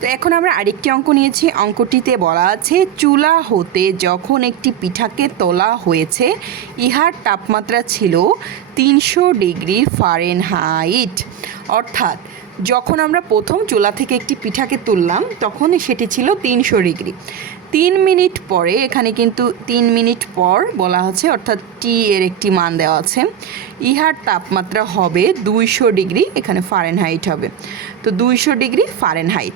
তো এখন আমরা আরেকটি অঙ্ক নিয়েছি। অঙ্কটিতে বলা আছে, চুলা হতে যখন একটি পিঠাকে তোলা হয়েছে, ইহার তাপমাত্রা ছিল তিনশো ডিগ্রি ফারেনহাইট। অর্থাৎ, যখন আমরা প্রথম চুলা থেকে একটি পিঠাকে তুললাম, তখন সেটি ছিল তিনশো ডিগ্রি। তিন মিনিট পরে, এখানে কিন্তু তিন মিনিট পর বলা হচ্ছে, অর্থাৎ টি এর একটি মান দেওয়া আছে, ইহার তাপমাত্রা হবে দুইশো ডিগ্রি, এখানে ফারেনহাইট হবে। তো দুইশো ডিগ্রি ফারেনহাইট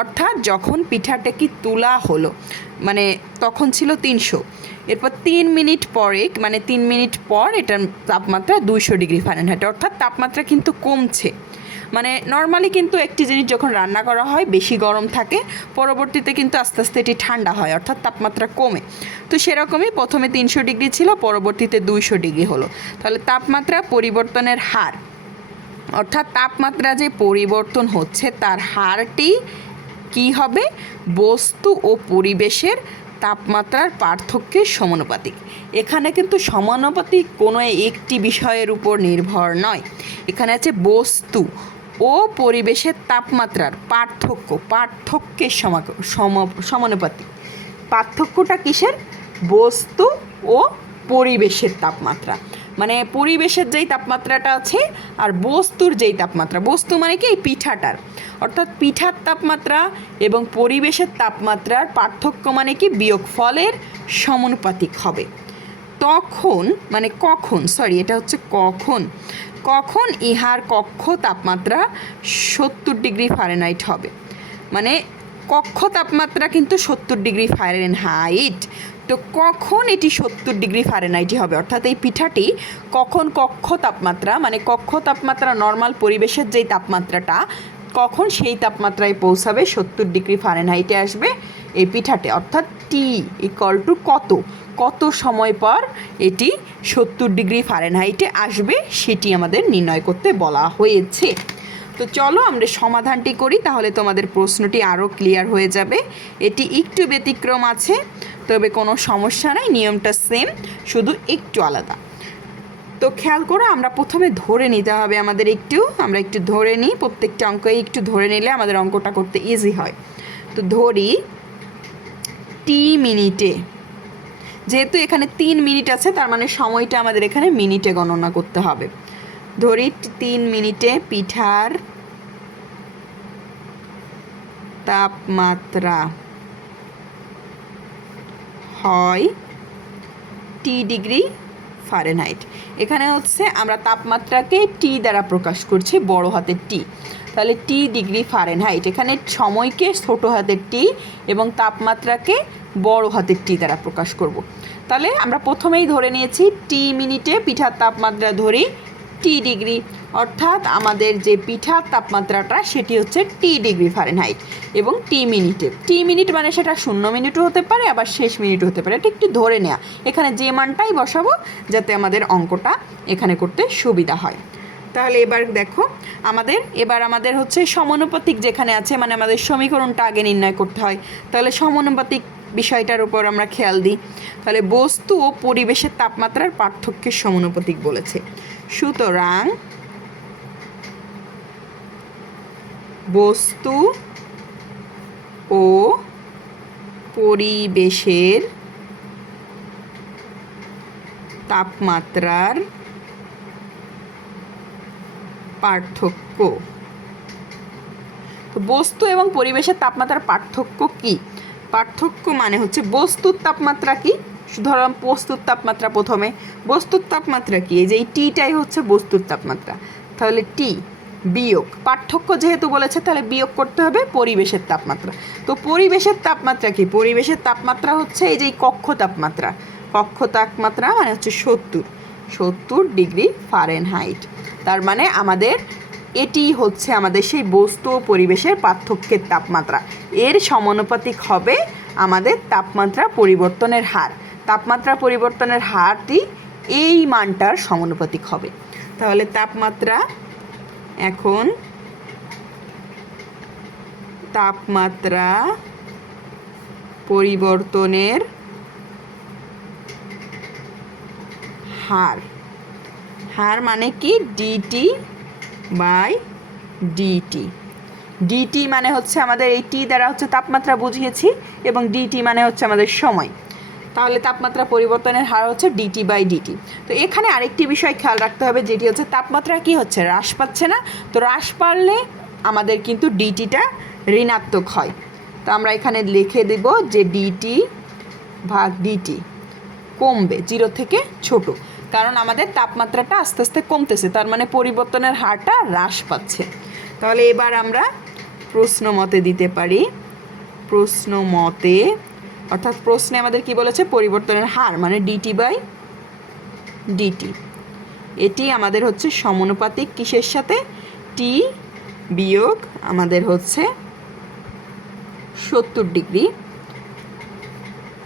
অর্থাৎ যখন পিঠাটা কি তোলা হলো মানে তখন ছিল তিনশো। এরপর তিন মিনিট পরে মানে তিন মিনিট পর এটার তাপমাত্রা দুইশো ডিগ্রি ফারেনহাইট অর্থাৎ তাপমাত্রা কিন্তু কমছে। মানে নর্মালি কিন্তু একটি জিনিস যখন রান্না করা হয়, বেশি গরম থাকে, পরবর্তীতে কিন্তু আস্তে আস্তে এটি ঠান্ডা হয়, অর্থাৎ তাপমাত্রা কমে। তো সেরকমই প্রথমে তিনশো ডিগ্রি ছিল, পরবর্তীতে দুইশো ডিগ্রি হলো। তাহলে তাপমাত্রা পরিবর্তনের হার, অর্থাৎ তাপমাত্রা যে পরিবর্তন হচ্ছে, তার হারটি কি হবে? বস্তু ও পরিবেশের তাপমাত্রার পার্থক্যের সমানুপাতিক। এখানে কিন্তু সমানুপাতিক কোনো একটি বিষয়ের উপর নির্ভর নয়। এখানে আছে বস্তু। ও পরিবেশের তাপমাত্রার পার্থক্য, পার্থক্যের সমা সম- সমানুপাতিক। পার্থক্যটা কিসের? বস্তু ও পরিবেশের তাপমাত্রা। মানে পরিবেশের যেই তাপমাত্রাটা আছে আর বস্তুর যেই তাপমাত্রা। বস্তু মানে কি? এই পিঠাটার। অর্থাৎ পিঠার তাপমাত্রা এবং পরিবেশের তাপমাত্রার পার্থক্য মানে কি? বিয়োগ ফলের সমানুপাতিক হবে। তখন মানে কখন সরি এটা হচ্ছে কখন কখন ইহার কক্ষ তাপমাত্রা সত্তর ডিগ্রি ফারেনহাইট হবে। মানে কক্ষ তাপমাত্রা কিন্তু সত্তর ডিগ্রি ফারেনহাইট তো কখন এটি সত্তর ডিগ্রি ফারেনহাইটই হবে? অর্থাৎ এই পিঠাটি কখন কক্ষ তাপমাত্রা মানে কক্ষ তাপমাত্রা নর্মাল পরিবেশের যেই তাপমাত্রাটা, কখন সেই তাপমাত্রায় পৌঁছাবে? সত্তর ডিগ্রি ফারেনহাইটে আসবে। এই পিঠাতে অর্থাৎ টি ইকল টু কত? কত সময় পর এটি সত্তর ডিগ্রি ফারেনহাইটে আসবে সেটি আমাদের নির্ণয় করতে বলা হয়েছে। তো চলো আমরা সমাধানটি করি, তাহলে তোমাদের প্রশ্নটি আরও ক্লিয়ার হয়ে যাবে। এটি একটু ব্যতিক্রম আছে, তবে কোনো সমস্যা নাই, নিয়মটা সেম শুধু একটু আলাদা। তো খেয়াল করো, আমরা প্রথমে ধরে নিতে হবে আমাদের একটু, আমরা একটু ধরে নিই, প্রত্যেকটা অঙ্কই একটু ধরে নিলে আমাদের অঙ্কটা করতে ইজি হয়। তো ধরি টি মিনিটে। যেহেতু এখানে তিন মিনিট আছে, তার মানে সময়টা আমাদের এখানে মিনিটে গণনা করতে হবে। ধরি তিন মিনিটে পিঠার তাপমাত্রা হয় টি ডিগ্রি ফারেনহাইট। এখানে হচ্ছে আমরা তাপমাত্রাকে টি দ্বারা প্রকাশ করছি, বড় হাতের টি। তাহলে টি ডিগ্রি ফারেনহাইট এখানে সময়কে ছোট হাতের টি এবং তাপমাত্রাকে বড় হাতের টি দ্বারা প্রকাশ করব। তাহলে আমরা প্রথমেই ধরে নিয়েছি টি মিনিটে পিঠার তাপমাত্রা ধরি টি ডিগ্রি। অর্থাৎ আমাদের যে পিঠার তাপমাত্রাটা, সেটি হচ্ছে টি ডিগ্রি ফারেনহাইট এবং টি মিনিটে। টি মিনিট মানে সেটা শূন্য মিনিটও হতে পারে, আবার শেষ মিনিটও হতে পারে। এটা একটু ধরে নেওয়া এখানে যে মানটাই বসাবো, যাতে আমাদের অঙ্কটা এখানে করতে সুবিধা হয়। তাহলে এবার দেখো, আমাদের, এবার আমাদের হচ্ছে সমানুপাতিক যেখানে আছে মানে আমাদের সমীকরণটা আগে নির্ণয় করতে হয়। তাহলে সমানুপাতিক বিষয়টার উপর আমরা খেয়াল দিই। তাহলে বস্তু ও পরিবেশের তাপমাত্রার পার্থক্যের সমানুপাতিক বলেছে। সুতরাং বস্তু ও পরিবেশের তাপমাত্রার পার্থক্য। তো বস্তু এবং পরিবেশের তাপমাত্রার পার্থক্য কি? পার্থক্য মানে হচ্ছে বস্তুর তাপমাত্রা কি? ধরলাম বস্তুর তাপমাত্রা প্রথমে। বস্তুর তাপমাত্রা কি? এই যে এই টিটাই হচ্ছে বস্তুর তাপমাত্রা। তাহলে টি বিয়োগ। পার্থক্য যেহেতু বলেছে, তাহলে বিয়োগ করতে হবে পরিবেশের তাপমাত্রা। তো পরিবেশের তাপমাত্রা কি? পরিবেশের তাপমাত্রা হচ্ছে এই যে কক্ষ তাপমাত্রা। কক্ষ তাপমাত্রা মানে হচ্ছে সত্তর। সত্তর ডিগ্রি ফারেনহাইট। তার মানে আমাদের এটি হচ্ছে আমাদের সেই বস্তু ও পরিবেশের পার্থক্যের তাপমাত্রা। এর সমানুপাতিক হবে আমাদের তাপমাত্রা পরিবর্তনের হার। তাপমাত্রা পরিবর্তনের হারটি এই মানটার সমানুপাতিক হবে। তাহলে তাপমাত্রা এখন তাপমাত্রা পরিবর্তনের হার। হার মানে কি? ডিটি বাই ডিটি ডিটি মানে হচ্ছে আমাদের এই টি দ্বারা হচ্ছে তাপমাত্রা বুঝিয়েছি এবং ডিটি মানে হচ্ছে আমাদের সময়। তাহলে তাপমাত্রা পরিবর্তনের হার হচ্ছে ডিটি বাই ডিটি তো এখানে আরেকটি বিষয় খেয়াল রাখতে হবে, যেটি হচ্ছে তাপমাত্রা কি হচ্ছে? হ্রাস পাচ্ছে না। তো হ্রাস পারলে আমাদের কিন্তু ডিটিটা ঋণাত্মক হয়। তো আমরা এখানে লিখে দেব যে ডিটি ভাগ ডিটি কমবে জিরো থেকে ছোট। কারণ আমাদের তাপমাত্রাটা আস্তে আস্তে কমতেছে, তার মানে পরিবর্তনের হারটা হ্রাস পাচ্ছে। তাহলে এবার আমরা প্রশ্ন মতে দিতে পারি। প্রশ্ন মতে, অর্থাৎ প্রশ্নে আমাদের কি বলেছে? পরিবর্তনের হার মানে ডিটি বাই ডিটি এটি আমাদের হচ্ছে সমানুপাতিক কিসের সাথে? টি বিয়োগ আমাদের হচ্ছে সত্তর ডিগ্রি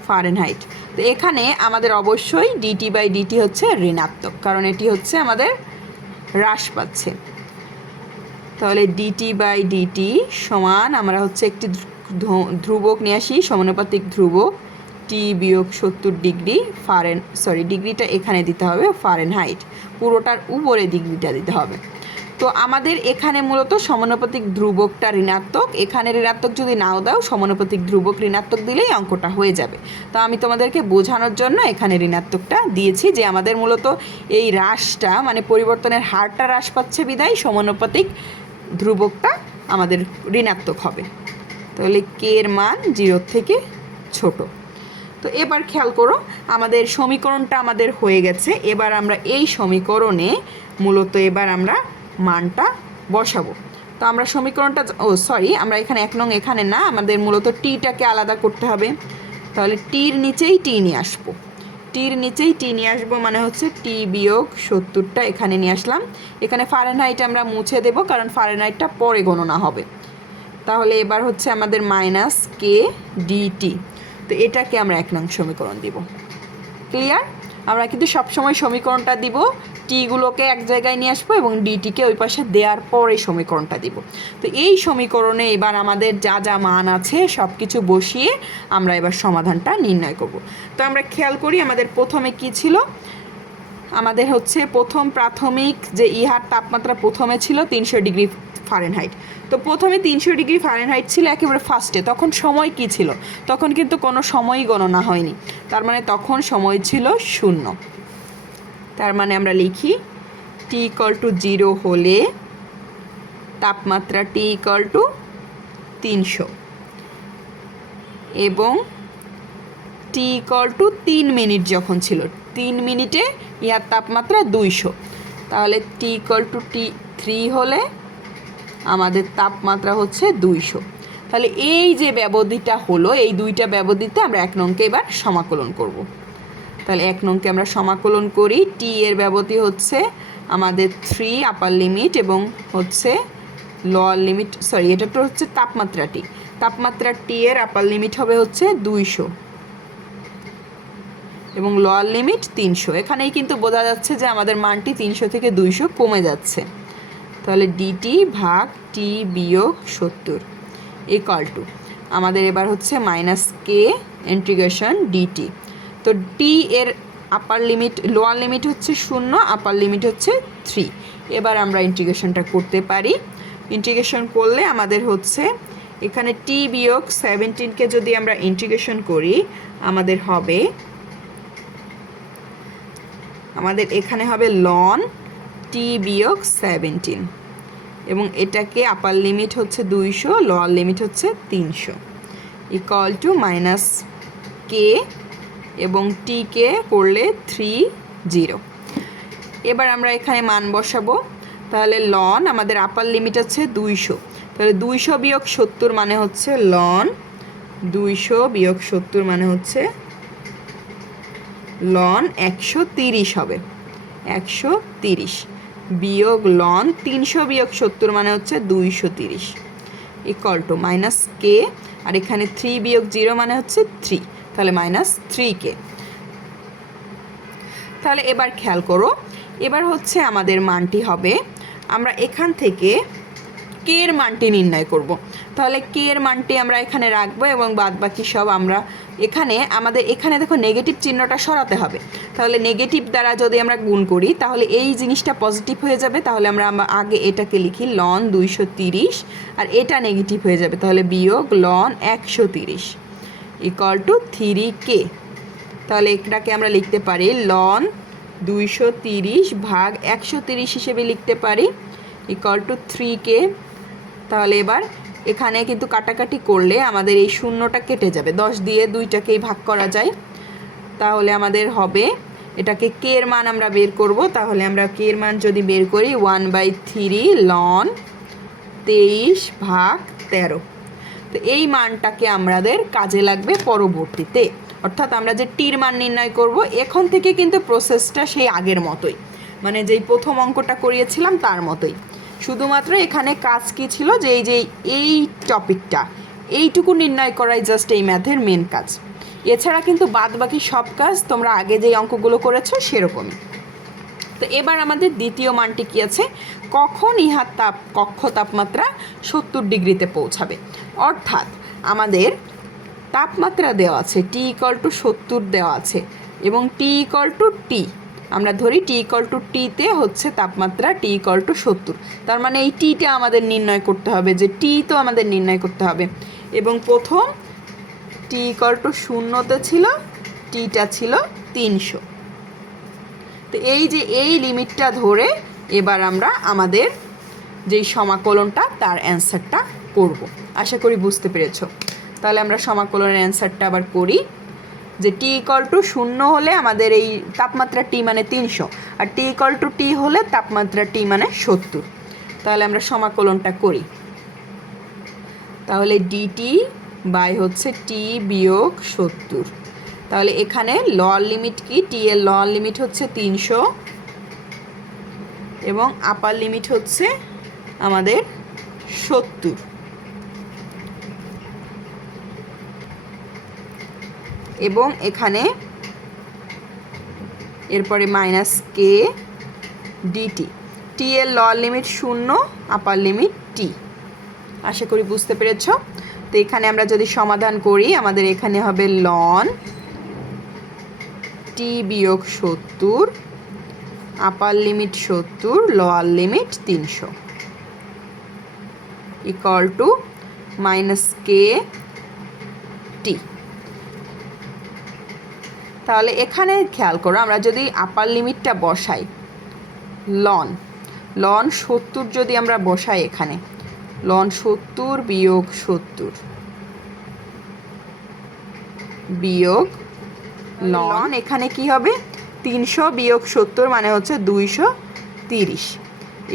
ফারেনহাইট তো এখানে আমাদের অবশ্যই ডিটি বাই ডিটি হচ্ছে ঋণাত্মক, কারণ এটি হচ্ছে আমাদের হ্রাস পাচ্ছে। তাহলে ডিটি বাই ডিটি সমান আমরা হচ্ছে একটি ধ্রু- ধ্রুবক নিয়ে আসি, সমানুপাতিক ধ্রুবক টি বিয়োগ সত্তর ডিগ্রি ফারেন সরি ডিগ্রিটা এখানে দিতে হবে ফারেন হাইট পুরোটার উপরে ডিগ্রিটা দিতে হবে। তো আমাদের এখানে মূলত সমানুপাতিক ধ্রুবকটা ঋণাত্মক। এখানে ঋণাত্মক যদি নাও দাও, সমানুপাতিক ধ্রুবক ঋণাত্মক দিলেই অঙ্কটা হয়ে যাবে। তো আমি তোমাদেরকে বোঝানোর জন্য এখানে ঋণাত্মকটা দিয়েছি যে আমাদের মূলত এই হ্রাসটা মানে পরিবর্তনের হারটা হ্রাস পাচ্ছে বিদায়, সমানুপাতিক ধ্রুবকটা আমাদের ঋণাত্মক হবে। তাহলে কে এর মান? জিরোর থেকে ছোট। তো এবার খেয়াল করো, আমাদের সমীকরণটা আমাদের হয়ে গেছে। এবার আমরা এই সমীকরণে মূলত এবার আমরা মানটা বসাবো। তো আমরা সমীকরণটা ও সরি আমরা এখানে এক নং এখানে না, আমাদের মূলত টিটাকে আলাদা করতে হবে। তাহলে টির নিচেই টি নিয়ে আসব। টির নিচেই টি নিয়ে আসব মানে হচ্ছে টি বিয়োগ সত্তরটা এখানে নিয়ে আসলাম। এখানে ফারেনহাইট আমরা মুছে দেব কারণ ফারেনহাইটটা পরে গণনা হবে। তাহলে এবার হচ্ছে আমাদের মাইনাস কে ডিটি তো এটাকে আমরা এক নং সমীকরণ দিব। ক্লিয়ার আমরা কিন্তু সবসময় সমীকরণটা দিব। টিগুলোকে এক জায়গায় নিয়ে আসব এবং ডিটিকে ওই পাশে দেওয়ার পরে সমীকরণটা দিব। তো এই সমীকরণে এবার আমাদের যা যা মান আছে সব কিছু বসিয়ে আমরা এবার সমাধানটা নির্ণয় করব। তো আমরা খেয়াল করি আমাদের প্রথমে কি ছিল? আমাদের হচ্ছে প্রথম প্রাথমিক যে ইহার তাপমাত্রা প্রথমে ছিল তিনশো ডিগ্রি ফারেনহাইট। তো প্রথমে তিনশো ডিগ্রি ফারেনহাইট ছিল একেবারে ফার্স্টে, তখন সময় কি ছিল? তখন কিন্তু কোনো সময়ই গণনা হয়নি। তার মানে তখন সময় ছিল শূন্য। তার মানে আমরা লিখি টি ইকল টু জিরো হলে তাপমাত্রা টি ইকল টু তিনশো। এবং টি ইকল টু তিন মিনিট যখন ছিল, তিন মিনিটে ইহার তাপমাত্রা দুইশো। তাহলে T equal to T three হলে আমাদের তাপমাত্রা হচ্ছে দুইশো। তাহলে এই যে ব্যবধিটা হলো, এই দুইটা ব্যবধিতে আমরা এক নংকে এবার সমাকলন করব। তাহলে এক নংকে আমরা সমাকলন করি। টি এর ব্যবতি হচ্ছে আমাদের থ্রি আপার লিমিট এবং হচ্ছে লোয়ার লিমিট সরি এটা তো হচ্ছে তাপমাত্রাটি। তাপমাত্রা টি এর আপার লিমিট হবে হচ্ছে দুইশো এবং লোয়ার লিমিট তিনশো। এখানেই কিন্তু বোঝা যাচ্ছে যে আমাদের মানটি তিনশো থেকে দুইশো কমে যাচ্ছে। তাহলে ডিটি ভাগ টি বিয়োগ সত্তর ইকাল টু আমাদের এবার হচ্ছে মাইনাস কে ইন্টিগ্রেশন ডিটি তো টি এর আপার লিমিট লোয়ার লিমিট হচ্ছে শূন্য আপার লিমিট হচ্ছে থ্রি এবার আমরা ইন্টিগ্রেশনটা করতে পারি। ইন্টিগ্রেশন করলে আমাদের হচ্ছে এখানে টি বিয়োগ সেভেন্টিনকে যদি আমরা ইন্টিগ্রেশন করি, আমাদের হবে, আমাদের এখানে হবে লন টি বিয়োগ সেভেন্টিন এবং এটাকে আপার লিমিট হচ্ছে দুইশো লোয়ার লিমিট হচ্ছে তিনশো। ইকুয়াল টু মাইনাস কে এবং টিকে করলে থ্রি জিরো এবার আমরা এখানে মান বসাবো। তাহলে লন আমাদের আপার লিমিট হচ্ছে দুইশো। তাহলে দুইশো বিয়োগ সত্তর মানে হচ্ছে লন দুইশো বিয়োগ সত্তর মানে হচ্ছে লন একশো তিরিশ হবে। একশো তিরিশ বিয়োগ লন তিনশো বিয়োগ সত্তর মানে হচ্ছে দুইশো তিরিশ। ইকল টু মাইনাস কে আর এখানে থ্রি বিয়োগ জিরো মানে হচ্ছে থ্রি তাহলে মাইনাস থ্রি কে তাহলে এবার খেয়াল করো, এবার হচ্ছে আমাদের মানটি হবে, আমরা এখান থেকে কে এর মানটি নির্ণয় করব। তাহলে কে এর মানটি আমরা এখানে রাখব এবং বাদ বাকি সব আমরা এখানে, আমাদের এখানে দেখো নেগেটিভ চিহ্নটা সরাতে হবে। তাহলে নেগেটিভ দ্বারা যদি আমরা গুণ করি, তাহলে এই জিনিসটা পজিটিভ হয়ে যাবে। তাহলে আমরা আম- আগে এটাকে লিখি লন দুইশো তিরিশ, আর এটা নেগেটিভ হয়ে যাবে। তাহলে বিয়োগ লন একশো তিরিশ। Equal to three K. তাহলে এটাকে আমরা লিখতে পারি লন দুইশো তিরিশ ভাগ একশো তিরিশ হিসেবে লিখতে পারি ইকাল টু থ্রি কে। তাহলে এবার এখানে কিন্তু কাটাকাটি করলে আমাদের এই শূন্যটা কেটে যাবে। দশ দিয়ে দুইটাকেই ভাগ করা যায়। তাহলে আমাদের হবে, এটাকে কে এর মান আমরা বের করব। তাহলে আমরা কে এর মান যদি বের করি ওয়ান বাই থ্রি লন তেইশ ভাগ তেরো। তো এই মানটাকে আমাদের কাজে লাগবে পরবর্তীতে। অর্থাৎ আমরা যে টির মান নির্ণয় করব, এখন থেকে কিন্তু প্রসেসটা সেই আগের মতোই। মানে যেই প্রথম অঙ্কটা করিয়েছিলাম তার মতোই। শুধুমাত্র এখানে কাজ কি ছিল? যে এই যে এই টপিকটা এইটুকু নির্ণয় করাই জাস্ট এই ম্যাথের মেন কাজ। এছাড়া কিন্তু বাদ বাকি সব কাজ তোমরা আগে যেই অঙ্কগুলো করেছ সেরকমই। তো এবার আমাদের দ্বিতীয় মানটি কি আছে? কখন ইহার তাপ, কক্ষ তাপমাত্রা সত্তর ডিগ্রিতে পৌঁছাবে? অর্থাৎ আমাদের তাপমাত্রা দেওয়া আছে টি ইকল টু সত্তর দেওয়া আছে এবং টি ইকল টু টি আমরা ধরি টি ইকল টু টিতে হচ্ছে তাপমাত্রা টি ইকল টু সত্তর। তার মানে এই টিটা আমাদের নির্ণয় করতে হবে যে টি তো আমাদের নির্ণয় করতে হবে। এবং প্রথম টি ইকল টু শূন্যতে ছিল টিটা ছিল তিনশো। তো এই যে এই লিমিটটা ধরে এবার আমরা আমাদের যেই সমাকলনটা, তার অ্যান্সারটা করব। আশা করি বুঝতে পেরেছ। তাহলে আমরা সমাকলনের অ্যান্সারটা আবার করি, যে টি ইকল টু শূন্য হলে আমাদের এই তাপমাত্রা টি মানে তিনশো, আর টি ইকল টু টি হলে তাপমাত্রা টি মানে সত্তর। তাহলে আমরা সমাকলনটা করি। তাহলে ডিটি বাই হচ্ছে টি বিয়োগ সত্তর। তাহলে এখানে লর লিমিট কি? টি এর লর লিমিট হচ্ছে তিনশো এবং আপার লিমিট হচ্ছে আমাদের সত্তর। এবং এখানে এরপরে মাইনাস কে ডিটি টি এর লর লিমিট শূন্য আপার লিমিট টি আশা করি বুঝতে পেরেছ? তো এখানে আমরা যদি সমাধান করি, আমাদের এখানে হবে লন টি বিয়োগ সত্তর আপার লিমিট সত্তর লোয়ার লিমিট তিনশো। Equal to minus K T তাহলে এখানে খেয়াল করো, আমরা যদি আপার লিমিটটা বসাই লন লন সত্তর যদি আমরা বসাই এখানে লন সত্তর বিয়োগ সত্তর, বিয়োগ লন এখানে কি হবে? তিনশো বিয়োগ সত্তর মানে হচ্ছে দুইশো তিরিশ।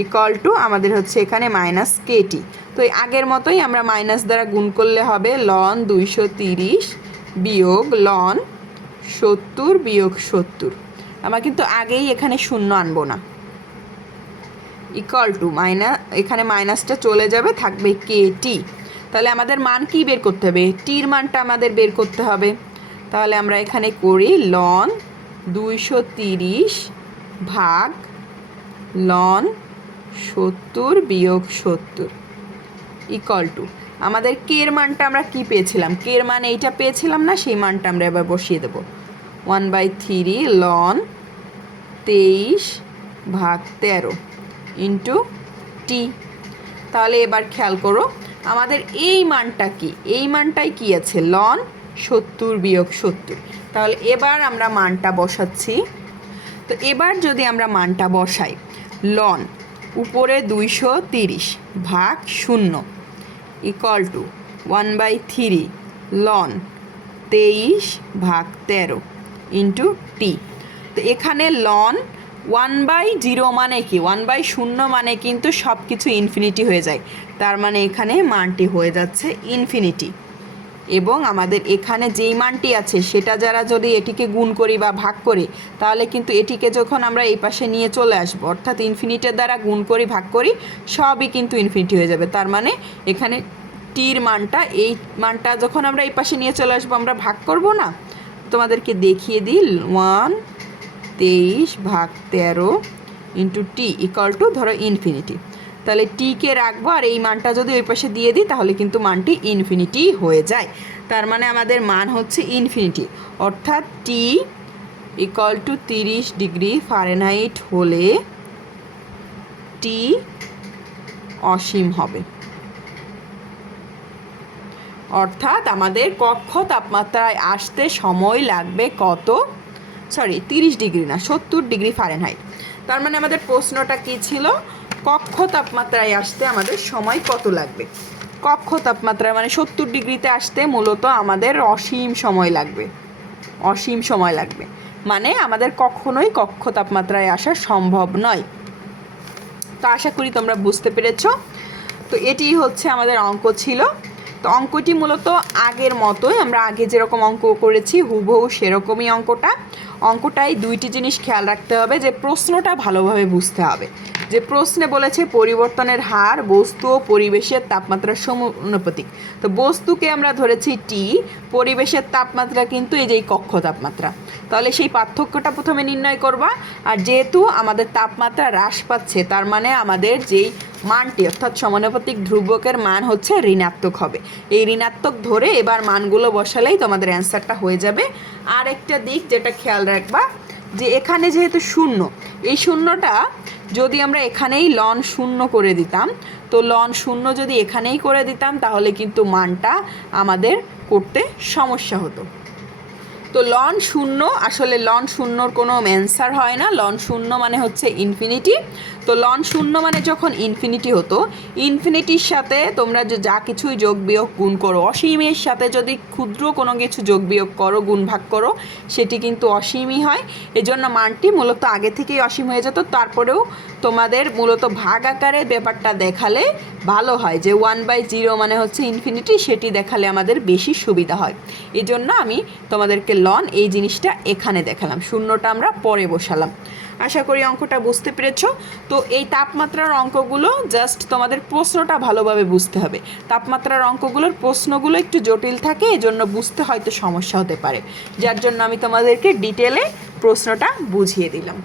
ইকাল টু আমাদের হচ্ছে এখানে মাইনাস কেটি তো এই আগের মতোই আমরা মাইনাস দ্বারা গুণ করলে হবে লন দুইশো তিরিশ বিয়োগ লন সত্তর বিয়োগ সত্তর। আমরা কিন্তু আগেই এখানে শূন্য আনব না। ইকাল টু মাইনাস এখানে মাইনাসটা চলে যাবে, থাকবে কে টি তাহলে আমাদের মান কি বের করতে হবে? টির মানটা আমাদের বের করতে হবে। তাহলে আমরা এখানে করি লন দুইশো তিরিশ ভাগ লন সত্তর বিয়োগ সত্তর ইকাল টু আমাদের কের মানটা আমরা কি পেয়েছিলাম? কের মান এইটা পেয়েছিলাম না, সেই মানটা আমরা এবার বসিয়ে দেবো। ওয়ান বাই থ্রি লন তেইশ ভাগ তেরো ইন্টু টি তাহলে এবার খেয়াল করো, আমাদের এই মানটা কি? এই মানটাই কি আছে? লন সত্তর বিয়োগ সত্তর। তাহলে এবার আমরা মানটা বসাচ্ছি। তো এবার যদি আমরা মানটা বসাই লন উপরে দুইশো তিরিশ ভাগ শূন্য equal to one by three loan তেইশ ভাগ তেরো ইন্টু টি তো এখানে লন ওয়ান বাই জিরো মানে কি? ওয়ান বাই শূন্য মানে কিন্তু সব কিছু ইনফিনিটি হয়ে যায়। তার মানে এখানে মানটি হয়ে যাচ্ছে ইনফিনিটি এবং আমাদের এখানে যেই মানটি আছে, সেটা যারা যদি এটিকে গুণ করি বা ভাগ করি, তাহলে কিন্তু এটিকে যখন আমরা এই পাশে নিয়ে চলে আসব, অর্থাৎ ইনফিনিটের দ্বারা গুণ করি, ভাগ করি, সবই কিন্তু ইনফিনিটি হয়ে যাবে। তার মানে এখানে টির মানটা, এই মানটা যখন আমরা এই পাশে নিয়ে চলে আসব, আমরা ভাগ করব না? তোমাদেরকে দেখিয়ে দিই ওয়ান তেইশ ভাগ তেরো ইন্টু টি ইকাল টু ধরো ইনফিনিটি তাহলে টিকে রাখব আর এই মানটা যদি ওই পাশে দিয়ে দিই, তাহলে কিন্তু মানটি ইনফিনিটি হয়ে যায়। তার মানে আমাদের মান হচ্ছে ইনফিনিটি অর্থাৎ টি ইকাল টু তিরিশ ডিগ্রি ফারেনহাইট হলে টি অসীম হবে। অর্থাৎ আমাদের কক্ষ তাপমাত্রায় আসতে সময় লাগবে কত? সরি তিরিশ ডিগ্রি না, সত্তর ডিগ্রি ফারেনহাইট তার মানে আমাদের প্রশ্নটা কী ছিল? কক্ষ তাপমাত্রায় আসতে আমাদের সময় কত লাগবে? কক্ষ তাপমাত্রায় মানে সত্তর ডিগ্রিতে আসতে মূলত আমাদের অসীম সময় লাগবে। অসীম সময় লাগবে। মানে আমাদের কখনোই কক্ষ তাপমাত্রায় আসা সম্ভব নয়। তো আশা করি তোমরা বুঝতে পেরেছ। তো এটি হচ্ছে আমাদের অঙ্ক ছিল। তো অঙ্কটি মূলত আগের মতোই, আমরা আগে যেরকম অঙ্ক করেছি, হুবহু সেরকমই অঙ্কটা। অঙ্কটাই দুইটি জিনিস খেয়াল রাখতে হবে যে প্রশ্নটা ভালোভাবে বুঝতে হবে। যে প্রশ্নে বলেছে পরিবর্তনের হার বস্তু ও পরিবেশের তাপমাত্রার সমানুপাতিক তো বস্তুকে আমরা ধরেছি টি পরিবেশের তাপমাত্রা কিন্তু এই যে কক্ষ তাপমাত্রা। তাহলে সেই পার্থক্যটা প্রথমে নির্ণয় করবা। আর যেহেতু আমাদের তাপমাত্রা হ্রাস পাচ্ছে, তার মানে আমাদের যেই মানটি, অর্থাৎ সমানুপাতিক ধ্রুবকের মান হচ্ছে ঋণাত্মক হবে। এই ঋণাত্মক ধরে এবার মানগুলো বসালেই তোমাদের অ্যান্সারটা হয়ে যাবে। আর একটা দিক যেটা খেয়াল রাখবা, যে এখানে যেহেতু শূন্য, এই শূন্যটা যদি আমরা এখানেই লন শূন্য করে দিতাম, তো লন শূন্য যদি এখানেই করে দিতাম, তাহলে কিন্তু মানটা আমাদের করতে সমস্যা হতো। তো লন শূন্য, আসলে লন শূন্যর কোনো অ্যান্সার হয় না। লন শূন্য মানে হচ্ছে ইনফিনিটি তো লন শূন্য মানে যখন ইনফিনিটি হতো ইনফিনিটির সাথে তোমরা যে যা কিছুই যোগ বিয়োগ গুণ করো, অসীমের সাথে যদি ক্ষুদ্র কোনো কিছু যোগ বিয়োগ করো, গুণ ভাগ করো, সেটি কিন্তু অসীমই হয়। এজন্য মানটি মূলত আগে থেকেই অসীম হয়ে যেত। তারপরেও তোমাদের মূলত ভাগ আকারে ব্যাপারটা দেখালে ভালো হয়। যে ওয়ান বাই জিরো মানে হচ্ছে ইনফিনিটি সেটি দেখালে আমাদের বেশি সুবিধা হয়। এজন্য আমি তোমাদেরকে লন এই জিনিসটা এখানে দেখালাম। শূন্যটা আমরা পরে বসালাম। আশা করি অঙ্কটা বুঝতে পেরেছ। তো এই তাপমাত্রার অঙ্কগুলো জাস্ট তোমাদের প্রশ্নটা ভালোভাবে বুঝতে হবে। তাপমাত্রার অঙ্কগুলোর প্রশ্নগুলো একটু জটিল থাকে, এজন্য বুঝতে হয়তো সমস্যা হতে পারে। যার জন্য আমি তোমাদেরকে ডিটেলে প্রশ্নটা বুঝিয়ে দিলাম।